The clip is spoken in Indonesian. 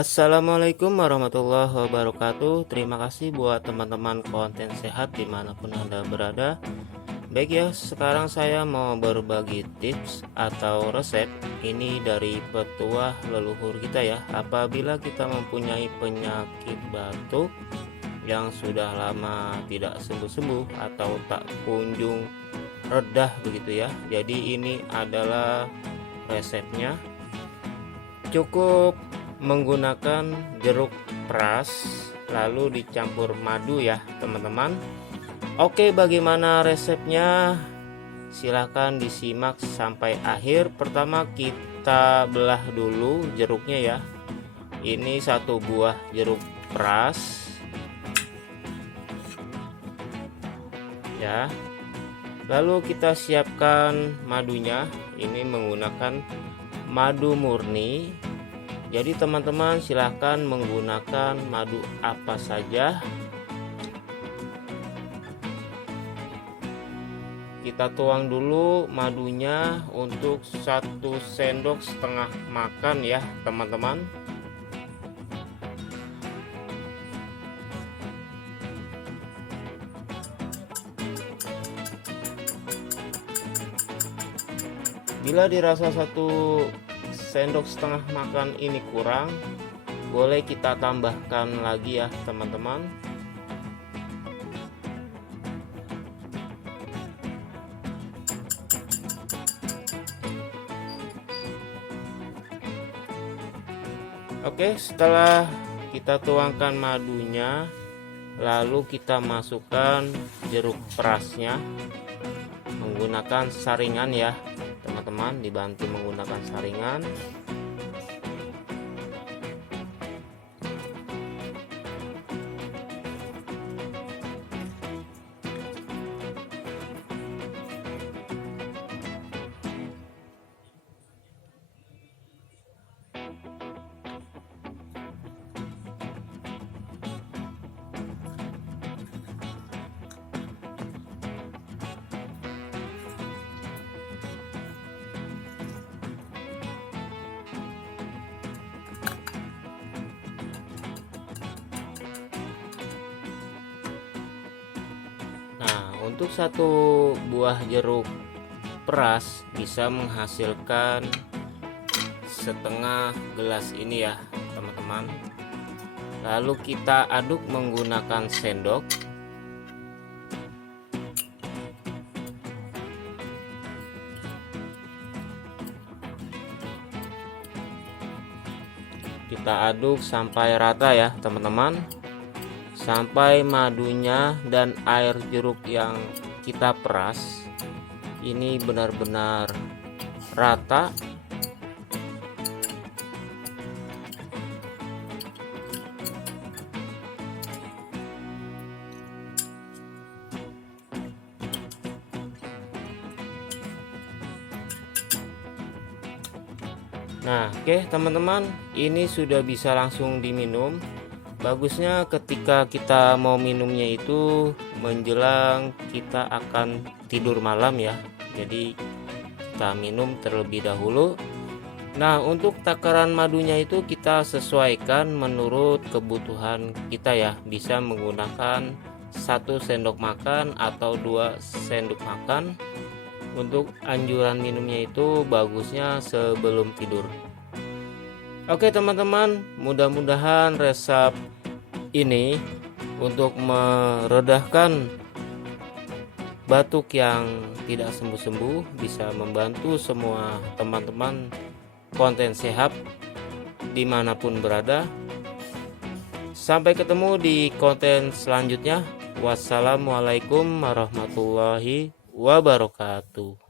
Assalamualaikum warahmatullahi wabarakatuh. Terima kasih buat teman-teman konten sehat dimanapun Anda berada. Baik ya, sekarang saya mau berbagi tips atau resep ini dari petuah leluhur kita ya. Apabila kita mempunyai penyakit batuk yang sudah lama tidak sembuh-sembuh atau tak kunjung redah begitu ya. Jadi ini adalah resepnya. Cukup menggunakan jeruk peras lalu dicampur madu ya teman-teman. Oke, bagaimana resepnya? Silahkan disimak sampai akhir. Pertama kita belah dulu jeruknya ya. Ini satu buah jeruk peras ya. Lalu kita siapkan madunya. Ini menggunakan madu murni. Jadi teman-teman silahkan menggunakan madu apa saja. Kita tuang dulu madunya untuk 1,5 sendok makan ya teman-teman. Bila dirasa 1,5 sendok makan ini kurang, boleh kita tambahkan lagi ya teman-teman. Oke, setelah kita tuangkan madunya, lalu kita masukkan jeruk perasnya menggunakan saringan ya teman-teman, dibantu menggunakan saringan. Nah, untuk satu buah jeruk peras bisa menghasilkan setengah gelas ini ya teman-teman. Lalu kita aduk menggunakan sendok. Kita aduk sampai rata ya teman-teman, sampai madunya dan air jeruk yang kita peras ini benar-benar rata. Nah, oke teman-teman, ini sudah bisa langsung diminum. Bagusnya ketika kita mau minumnya itu menjelang kita akan tidur malam ya. Jadi kita minum terlebih dahulu. Nah, untuk takaran madunya itu kita sesuaikan menurut kebutuhan kita ya. Bisa menggunakan 1 sendok makan atau 2 sendok makan. Untuk anjuran minumnya itu bagusnya sebelum tidur. Oke teman-teman, mudah-mudahan resep ini untuk meredahkan batuk yang tidak sembuh-sembuh bisa membantu semua teman-teman konten sehat dimanapun berada. Sampai ketemu di konten selanjutnya. Wassalamualaikum warahmatullahi wabarakatuh.